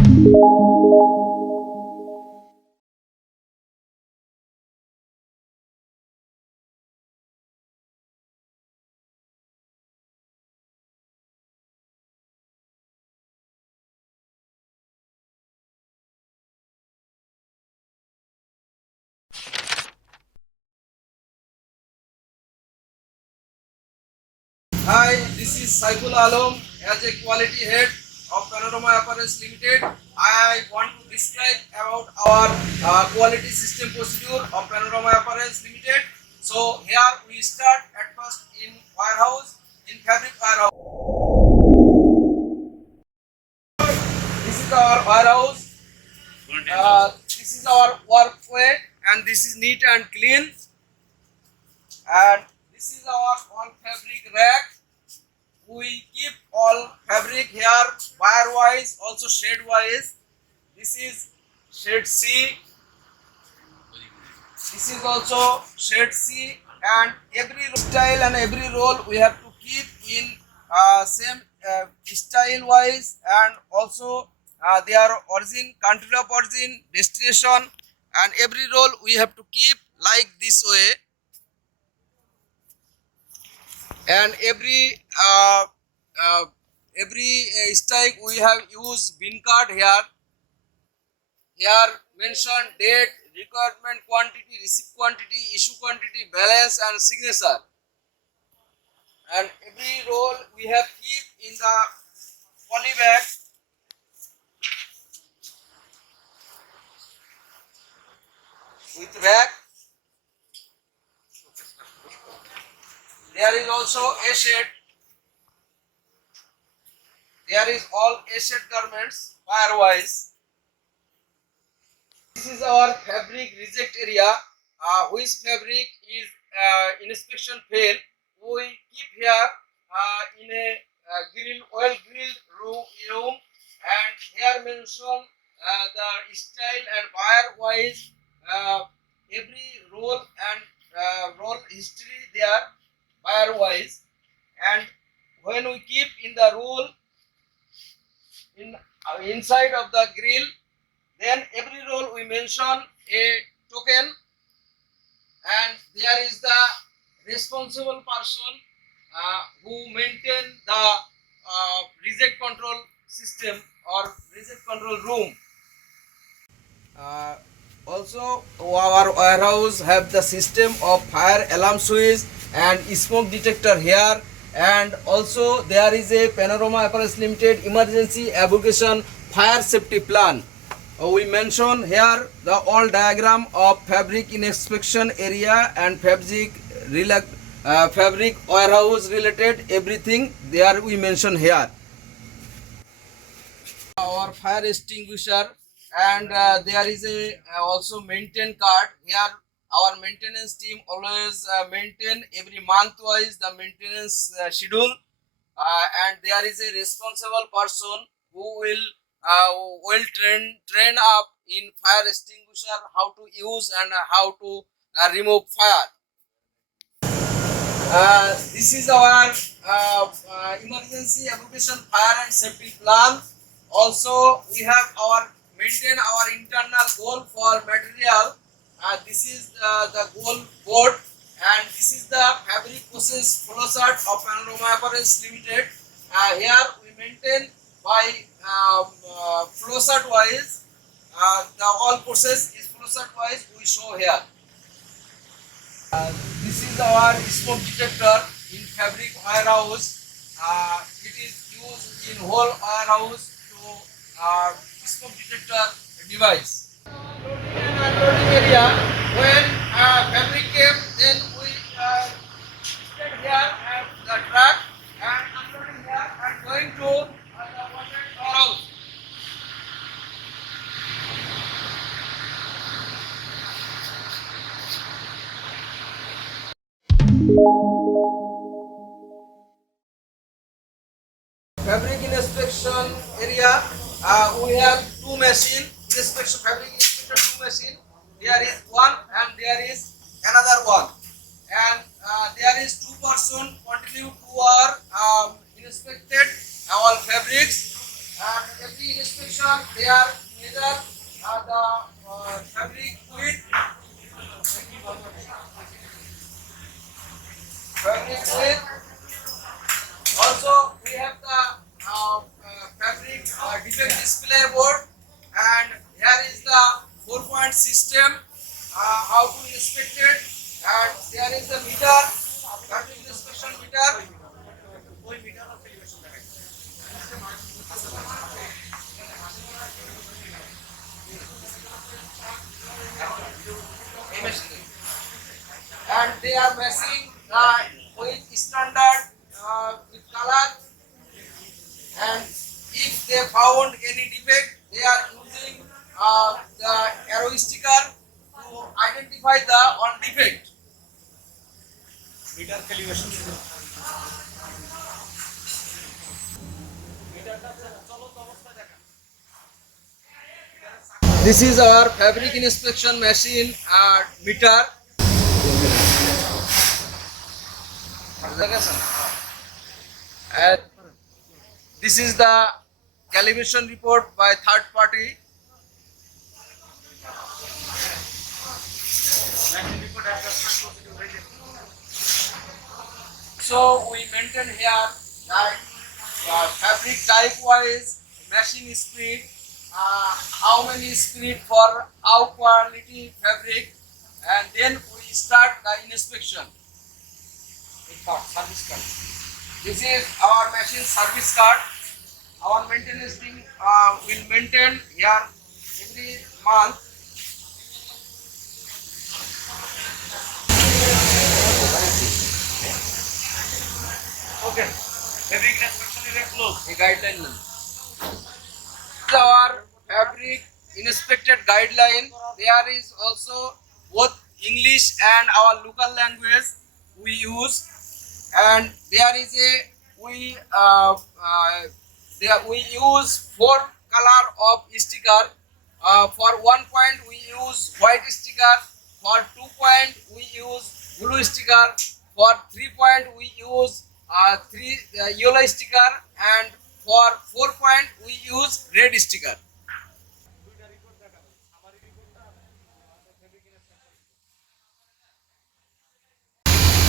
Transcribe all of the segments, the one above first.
Hi, this is Saiful Alam. As a quality head of Panorama Apparels Limited, I want to describe about our quality system procedure of Panorama Apparels Limited. So here we start at first in warehouse, in fabric warehouse. This is our warehouse. This is our workway, and this is neat and clean. And this is our all fabric rack. We keep all fabric here wire wise, also shade wise. This is shade C, this is also shade C, and every style and every roll we have to keep in same style wise, and also their origin, country of origin, destination, and every roll we have to keep like this way. And every strike we have used bin card here. Here mention date, requirement quantity, receipt quantity, issue quantity, balance, and signature. And every roll we have keep in the poly bag. With bag there is also a shade. There is all a shade garments wire wise. This is our fabric reject area, which fabric is inspection fail. We keep here in a oil grilled room, and here mention the style and wire wise, every roll and roll history there wire wise. And when we keep in the roll in inside of the grill, then every roll we mention a token, and there is the responsible person who maintain the reject control system or reject control room. Uh, Also, our warehouse have the system of fire alarm switch and smoke detector here, and also there is a Panorama Apparels Limited emergency evacuation fire safety plan. We mention here the all diagram of fabric inspection area and fabric warehouse related everything there we mention here. Our fire extinguisher, and there is a also maintain card here. Our maintenance team always maintain every month wise the maintenance schedule, and there is a responsible person who will train up in fire extinguisher, how to use and how to remove fire. This is our emergency evacuation fire and safety plan. Also, we have our maintain our internal goal for material. This is the goal board, and this is the fabric process flow chart of Panorama Apparels Limited. Here we maintain by flow chart wise. The all process is flow chart wise. We show here. This is our smoke detector in fabric warehouse. It is used in whole warehouse to smoke detector device. Loading and unloading area. When fabric came, then we sit here at the truck and unloading here and going to the warehouse. Fabric inspection area, we have two machine inspection fabric inspection two machine. There is one and there is another one, and there is two person continue to are inspected all fabrics. and every inspection they are measure the fabric width, fabric width. Also, we have the fabric defect display board, and here is the 4-point system. How to inspect it, and there is the meter, fabric inspection meter. And they are matching with standard with color, and if they found any defect they are using the arrow sticker to identify the on defect. Meter calibration This is our fabric inspection machine meter. And this is the calibration report by third party. So we maintain here that fabric type wise, machine speed, how many speed for how quality fabric, and then we start the inspection. Service card. This is our machine service card. Our maintenance team will maintain here every month. Okay fabric inspection is closed. A guideline. This is our fabric inspected guideline. There is also both English and our local language we use, and there is a we use 4 color of sticker. For 1 point we use white sticker. For 2 point we use blue sticker. For 3 point we use yellow sticker, and for 4 point we use red sticker.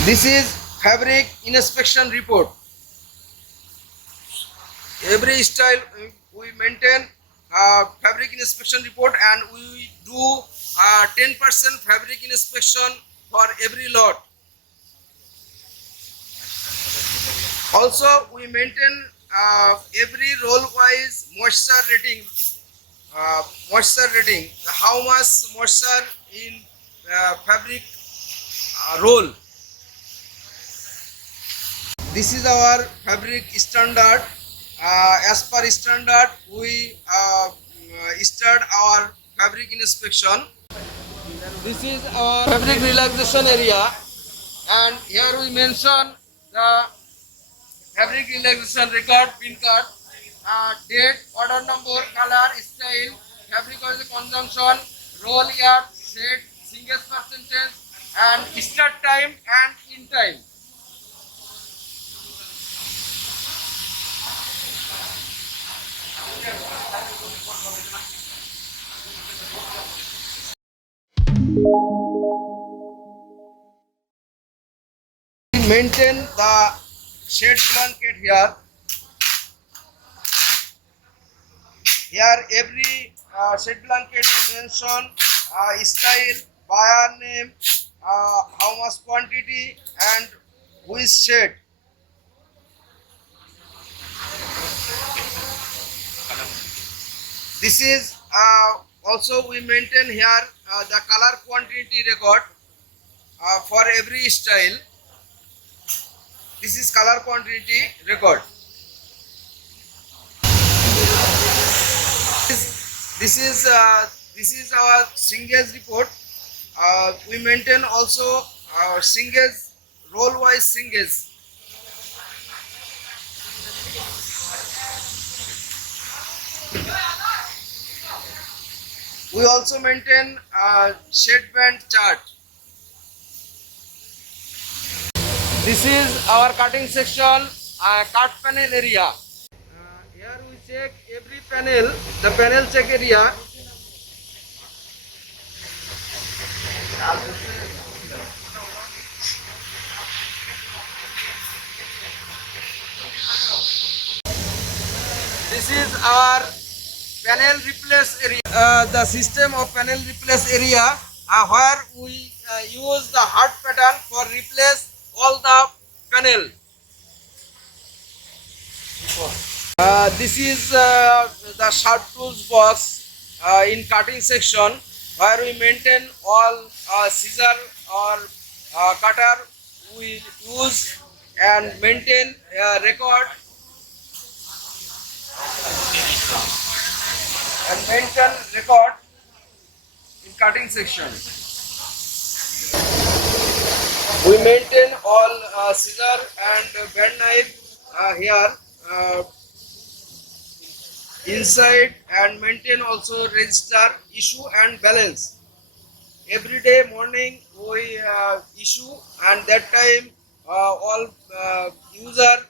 This is fabric inspection report. Every style we maintain fabric inspection report, and we do 10% fabric inspection for every lot. Also, we maintain every roll wise moisture rating. How much moisture in fabric roll. This is our fabric standard. As per standard, we start our fabric inspection. This is our fabric relaxation area, and here we mention the fabric relaxation record, pin card, date, order number, color, style, fabric oil consumption, roll yard, set, singles percentage, and start time and in time. We maintain the shade blanket here. Here every shade blanket is mentioned style, buyer name, how much quantity, and which shade. This is also we maintain here the color quantity record for every style. This is color quantity record. This is our singles report. We maintain also singles, roll wise singles. We also maintain shade band chart. This is our cutting section, cut panel area. Here we check every panel, the panel check area. This is our panel replace area. The system of panel replace area where we use the hard pattern for replace all the panel. This is the sharp tools box in cutting section where we maintain all scissor or cutter we use and maintain record in cutting section. We maintain all scissor and bend knife here inside and maintain also register, issue and balance. Every day morning we issue and that time all user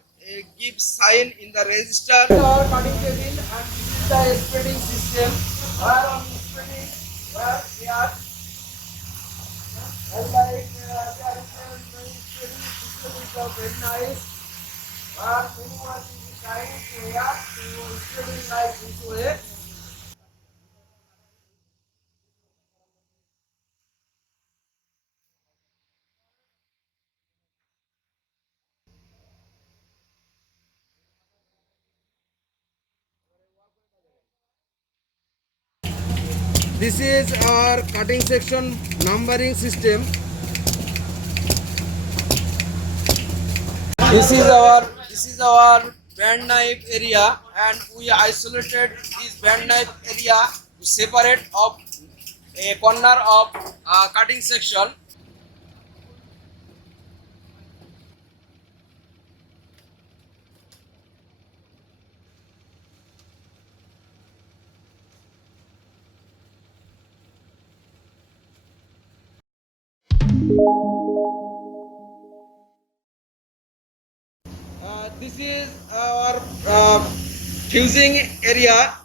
give sign in the register. Our cutting table and this is the spreading system. Where on spreading, where we are and like the spreading system is very nice. Where anyone is trying to react to spreading like this way. This is our cutting section numbering system. This is our bend knife area and we isolated this bend knife area to separate of a corner of cutting section. This is our fusing area.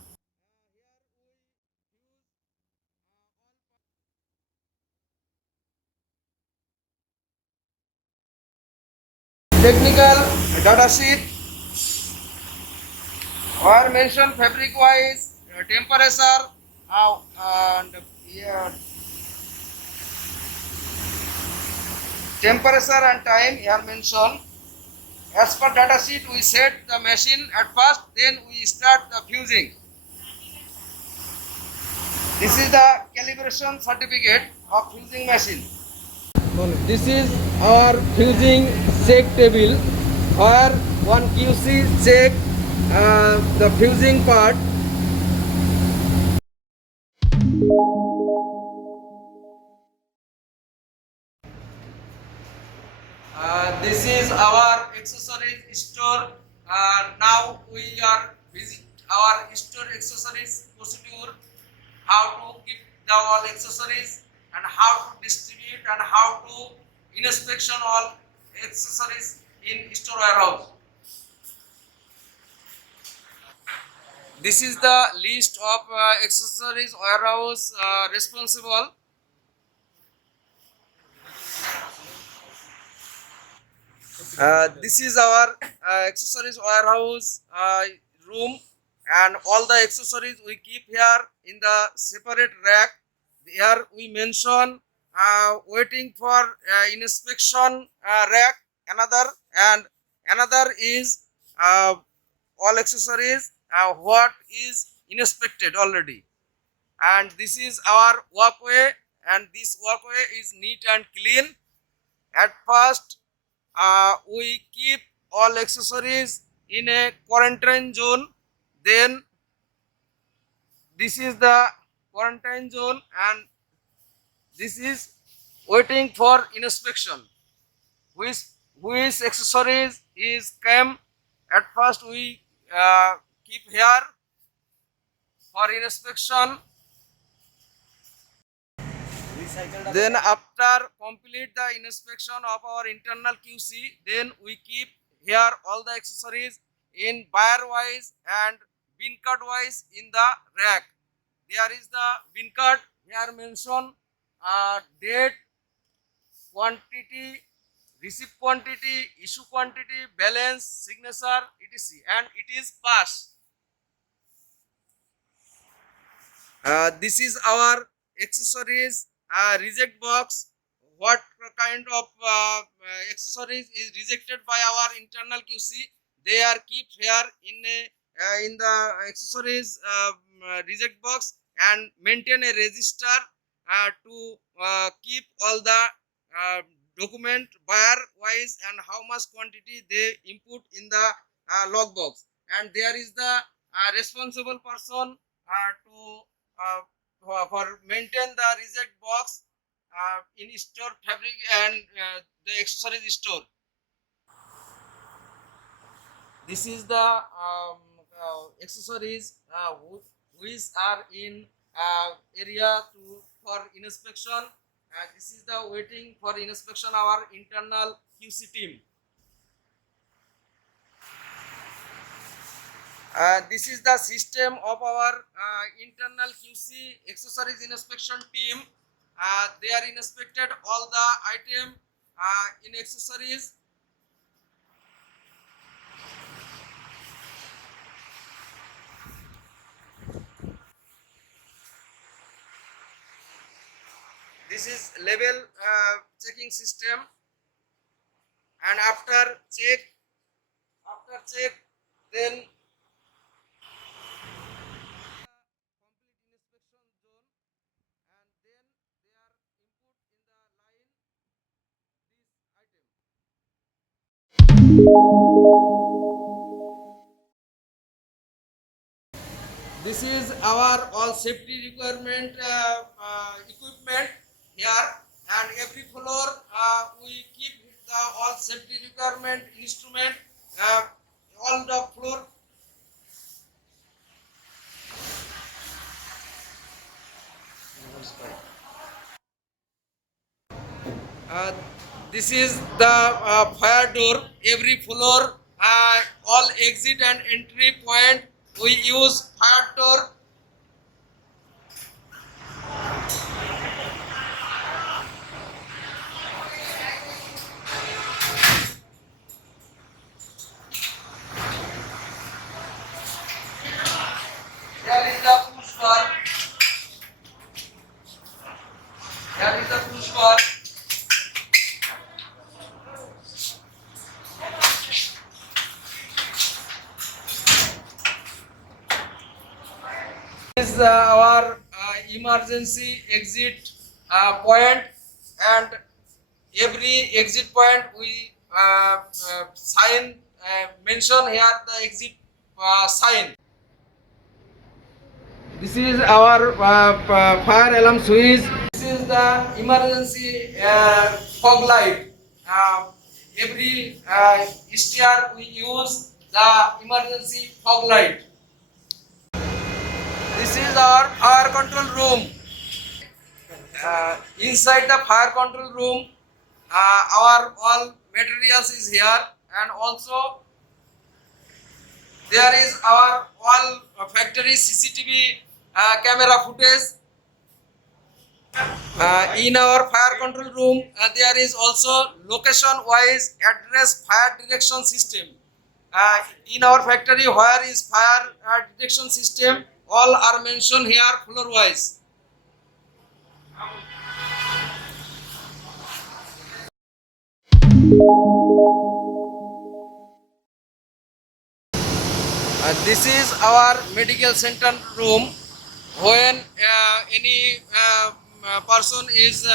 Technical data sheet where mentioned fabric wise, temperature and temperature and time here mentioned. As per data sheet, we set the machine at first, then we start the fusing. This is the calibration certificate of fusing machine. This is our fusing check table where one QC check the fusing part. This is our accessories store. Now we are visit our store accessories procedure, how to keep the all accessories and how to distribute and how to inspection all accessories in store warehouse. This is the list of accessories warehouse responsible. This is our accessories warehouse room and all the accessories we keep here in the separate rack. Here we mention waiting for inspection rack another and another is all accessories what is inspected already, and this is our walkway and this walkway is neat and clean. At first we keep all accessories in a quarantine zone, then this is the quarantine zone and this is waiting for inspection. Which accessories is came at first we keep here for inspection. Then after complete the inspection of our internal QC, then we keep here all the accessories in buyer wise and bin card wise in the rack. There is the bin card here mention date, quantity, receipt quantity, issue quantity, balance, signature, etc. And it is pass. This is our accessories reject box. What kind of accessories is rejected by our internal QC? They are kept here in the accessories reject box and maintain a register to keep all the document buyer wise and how much quantity they input in the log box. And there is the responsible person to for maintain the reject box in store fabric and the accessories store. This is the accessories which are in area to for inspection. This is the waiting for inspection our internal QC team. This is the system of our internal QC accessories inspection team. They are inspected all the item in accessories. This is level checking system, and after check, then this is our all safety requirement equipment here, and every floor we keep the all safety requirement instrument all the floor. Uh, this is the fire door. Every floor, all exit and entry point, we use fire door. There is the push bar. There is the push bar. This is our emergency exit point, and every exit point we sign mention here the exit sign. This is our fire alarm switch. This is the emergency fog light. Every stair we use the emergency fog light. This is our fire control room. Inside the fire control room, our all materials is here, and also there is our all factory CCTV camera footage. In our fire control room, there is also location wise address fire detection system. In our factory, where is fire detection system, all are mentioned here floor wise. This is our medical center room. When any person is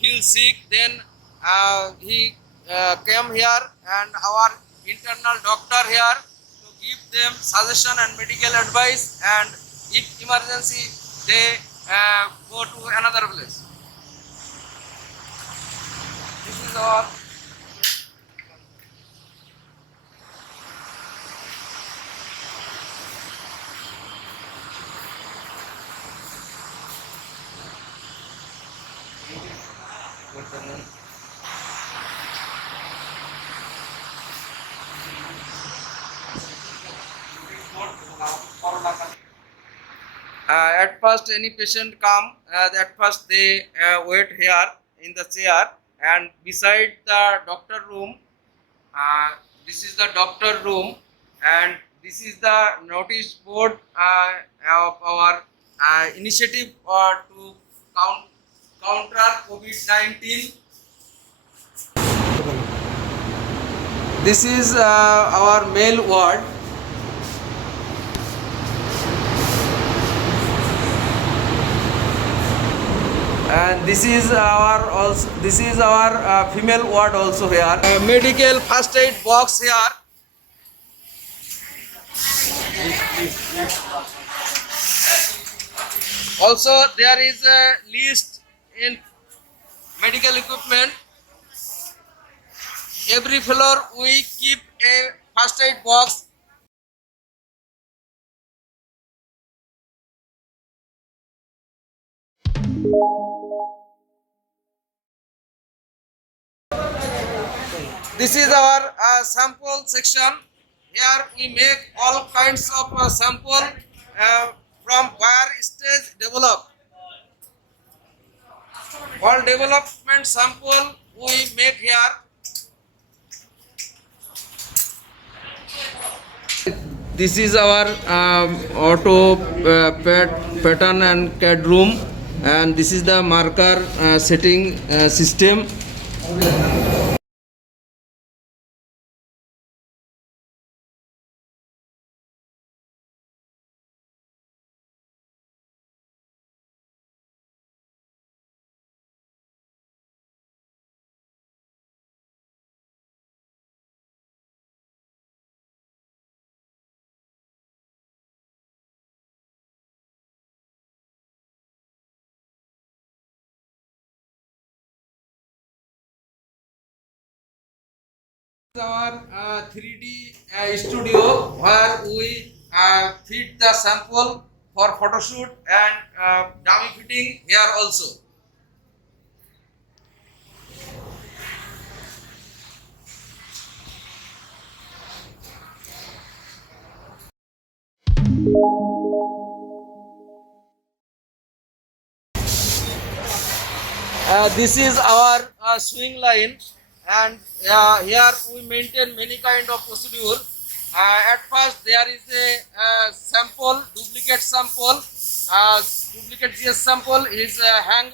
feel sick, then he came here, and our internal doctor here to give them suggestion and medical advice, and if emergency they go to another place. This is our corona At first, any patient come. At first, they wait here in the chair, and beside the doctor room, this is the doctor room, and this is the notice board of our initiative to counter COVID-19. This is our male ward. And this is our female ward also here. Medical first aid box here. Also, there is a list in medical equipment. Every floor we keep a first aid box. This is our sample section. Here we make all kinds of sample from where stage develop. All development sample we make here. This is our auto pattern and CAD room, and this is the marker setting system. Our 3D studio where we feed the sample for photo shoot and dummy fitting here also. This is our swing line, and here we maintain many kind of procedure. At first there is a sample, duplicate sample, duplicate GS sample is hang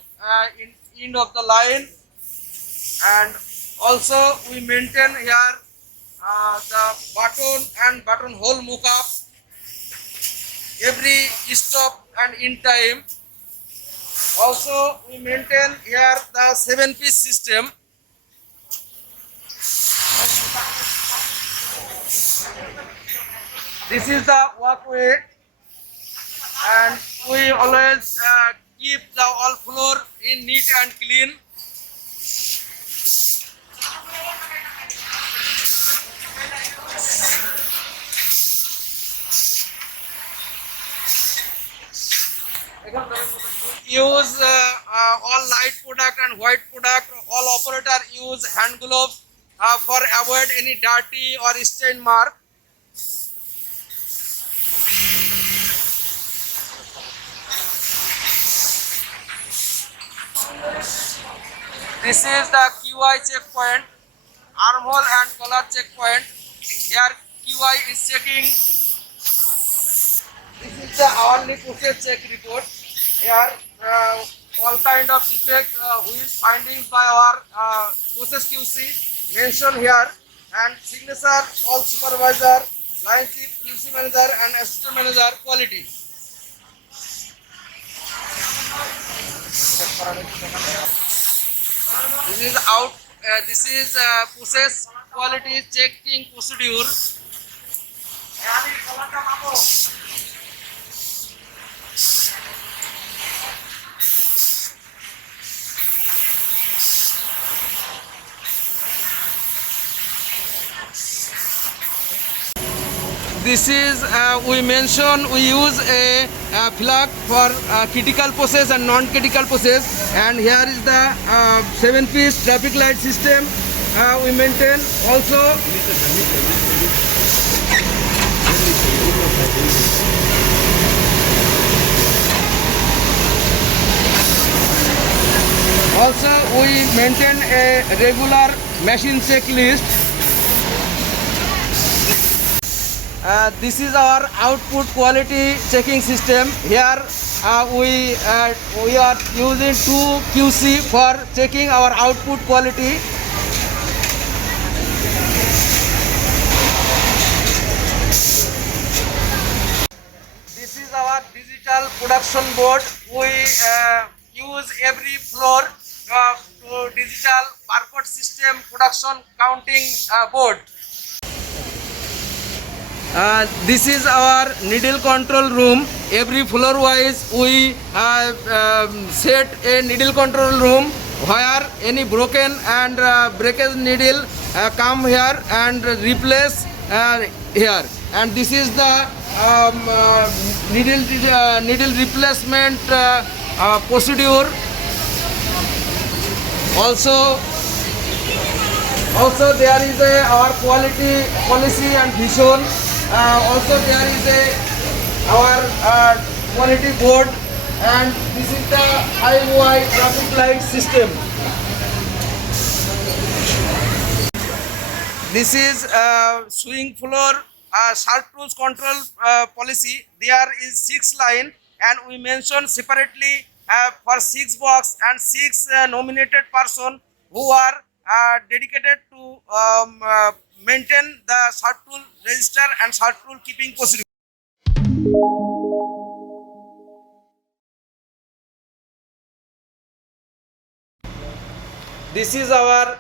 in end of the line, and also we maintain here the button and buttonhole mock-up every stop and in time. Also we maintain here the 7-piece system. This is the walkway, and we always keep the all floor in neat and clean. Use all light product and white product. All operator use hand gloves for avoid any dirty or stain mark. This is the QI checkpoint, armhole and collar checkpoint. Here QI is checking. This is the hourly process check report. Here all kind of defect which is finding by our process QC mentioned here, and signature all supervisor, line chief, QC manager and assistant manager quality. This is out. This is process quality checking procedure. This is we mention we use a flag for critical process and non-critical process, and here is the 7-piece traffic light system we maintain. Also Also, we maintain a regular machine checklist. This is our output quality checking system. Here we are using 2 QC for checking our output quality. This is our digital production board. We use every floor to digital barcode system production counting board. This is our needle control room. Every floor wise we set a needle control room where any broken and breakage needle come here and replace here. And this is the needle replacement procedure. Also there is our quality policy and vision. Also there is our quality board, and this is the IOI traffic light system. This is swing floor sharp tools control policy. There is 6 line, and we mention separately for 6 box and 6 nominated person who are dedicated to maintain the sharp tool register and sharp tool keeping procedure. This is our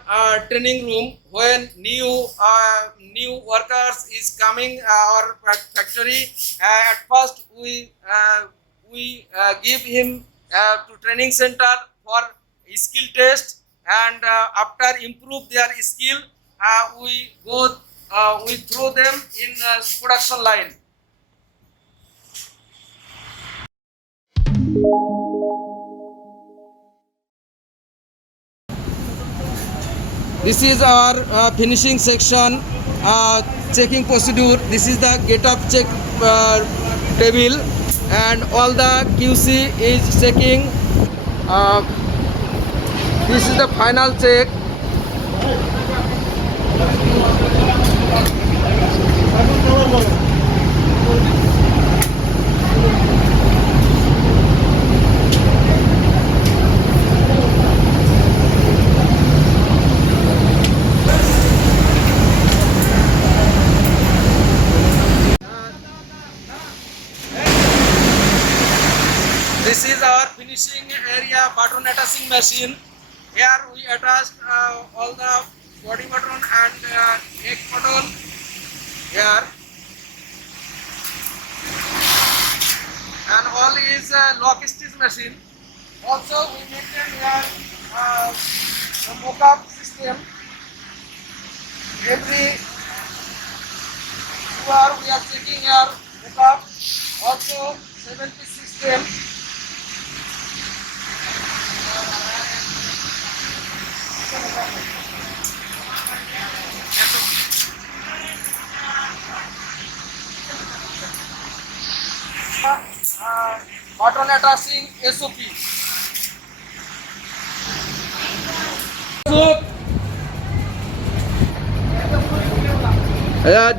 training room. When new workers is coming our factory, at first we give him to training center for skill test, and after improve their skill, we throw them in production line. This is our finishing section checking procedure. This is the get up check table, and all the QC is checking. This is the final check. This is our finishing area button attaching machine. Here we attached all the body button and neck button here, and all is lock stitch machine. Also we maintain here the mock-up system. Every hour we are checking here mock-up. Also 7-piece system. Button attaching SOP. So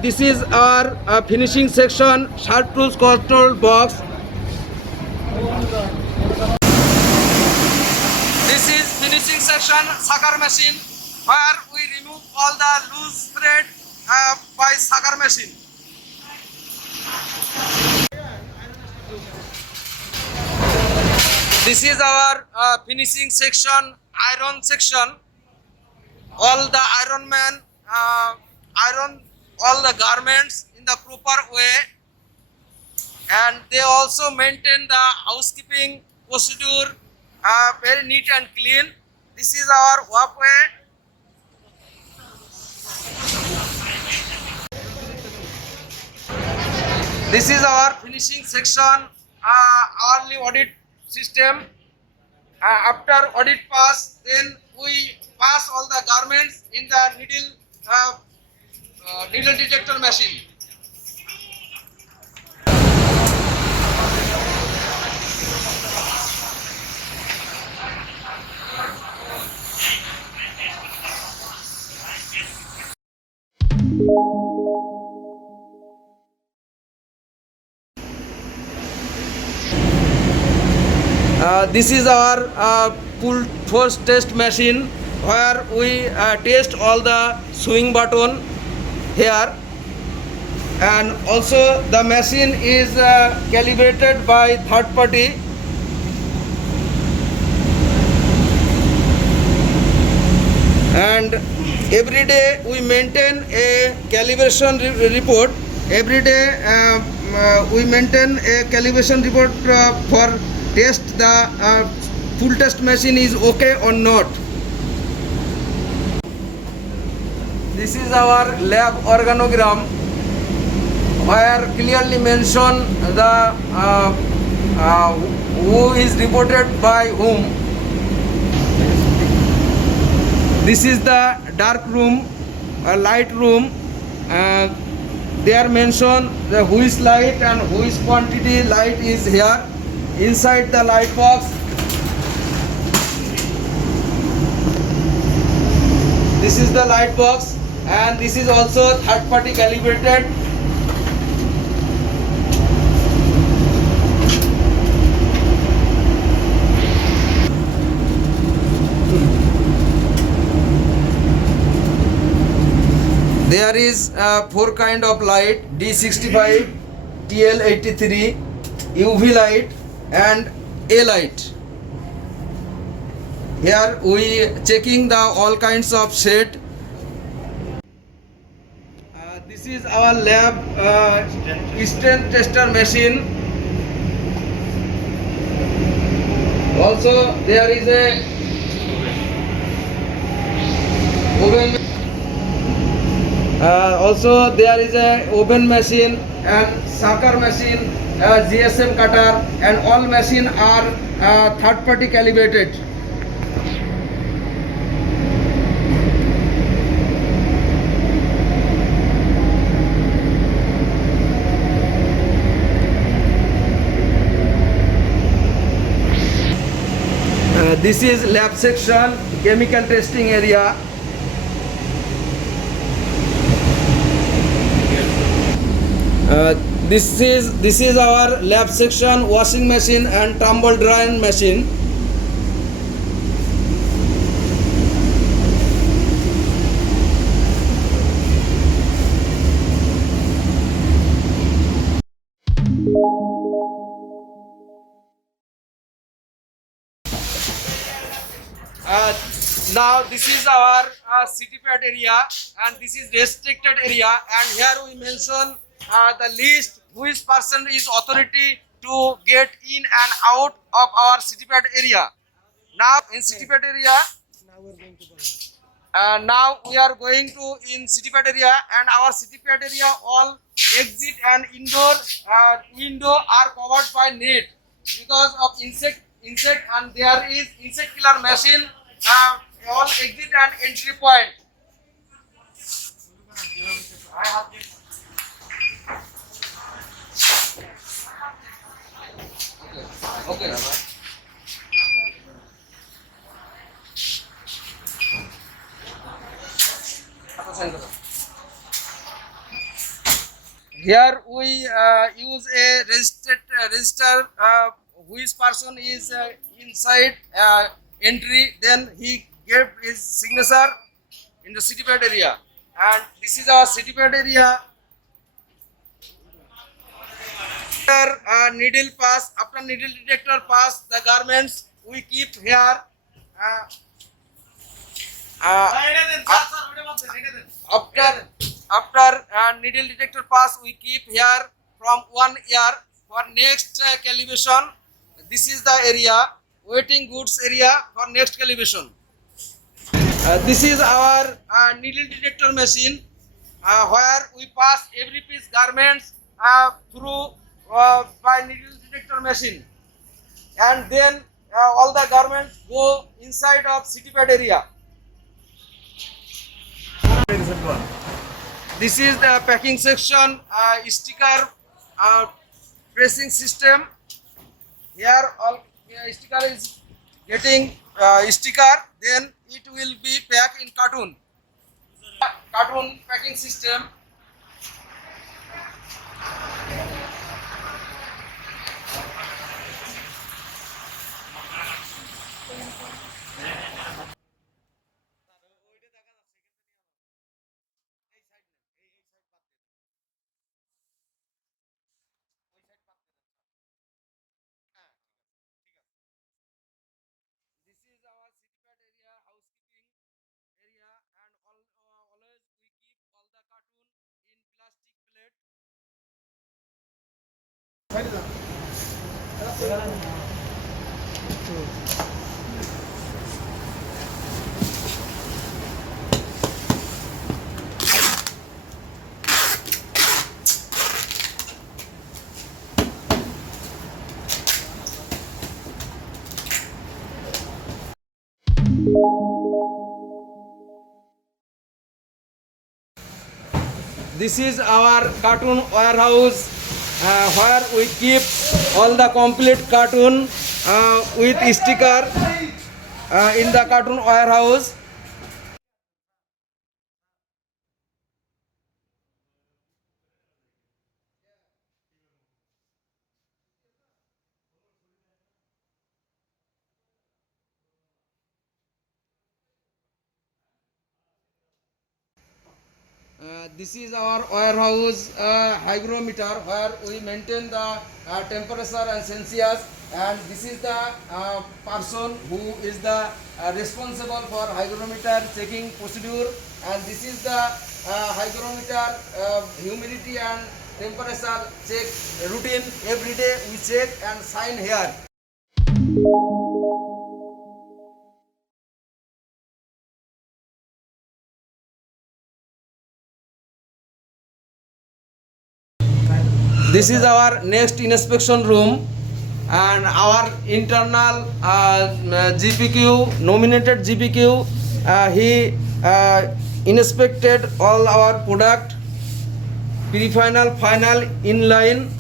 this is our finishing section sharp tools control box. This is finishing section sucker machine, where we remove all the loose thread by sucker machine. This is our finishing section, iron section. All the iron men iron all the garments in the proper way, and they also maintain the housekeeping procedure very neat and clean. This is our walkway. This is our finishing section, hourly audit system. After audit pass, then we pass all the garments in the needle detector machine. This is our pull force test machine where we test all the swing button here, and also the machine is calibrated by third party. And every day we maintain a calibration report. Every day we maintain a calibration report for test the full test machine is okay or not. This is our lab organogram where clearly mention the who is reported by whom. This is the dark room, light room. There mention the who is light and who is quantity light is here. Inside the light box, this is the light box, and this is also third party calibrated. There is four kind of light: D65, TL83, UV light and A light. Here we checking the all kinds of shade. This is our lab strength tester machine. Also there is a oven. Also there is a oven machine and sucker machine, GSM cutter, and all machine are third party calibrated. This is lab section, chemical testing area. This is our lab section, washing machine and tumble drying machine. Now this is our city pad area, and this is restricted area, and here we mention the list which person is authority to get in and out of our city pad area. Now in city pad area, now we are going to in city pad area, and our city pad area all exit and indoor window are covered by net because of insect, and there is insect killer machine all exit and entry point. I have this. Okay. Here we use a register which person is inside entry, then he gave his signature in the city pad area, and this is our city pad area. After needle pass, after needle detector pass, the garments we keep here. After needle detector pass, we keep here from 1 year for next calibration. This is the area, waiting goods area for next calibration. This is our needle detector machine where we pass every piece garments through by needle detector machine, and then all the garments go inside of city pad area. This is the packing section, sticker pressing system. Here all sticker is getting sticker, then it will be packed in cartoon. Cartoon packing system. This is our cartoon warehouse where we keep all the complete cartoon with sticker in the cartoon warehouse. This is our warehouse hygrometer where we maintain the temperature and Celsius, and this is the person who is the responsible for hygrometer checking procedure, and this is the hygrometer humidity and temperature check routine. Every day we check and sign here. This is our next inspection room, and our internal GPQ, nominated GPQ, he inspected all our product, pre-final, final, inline,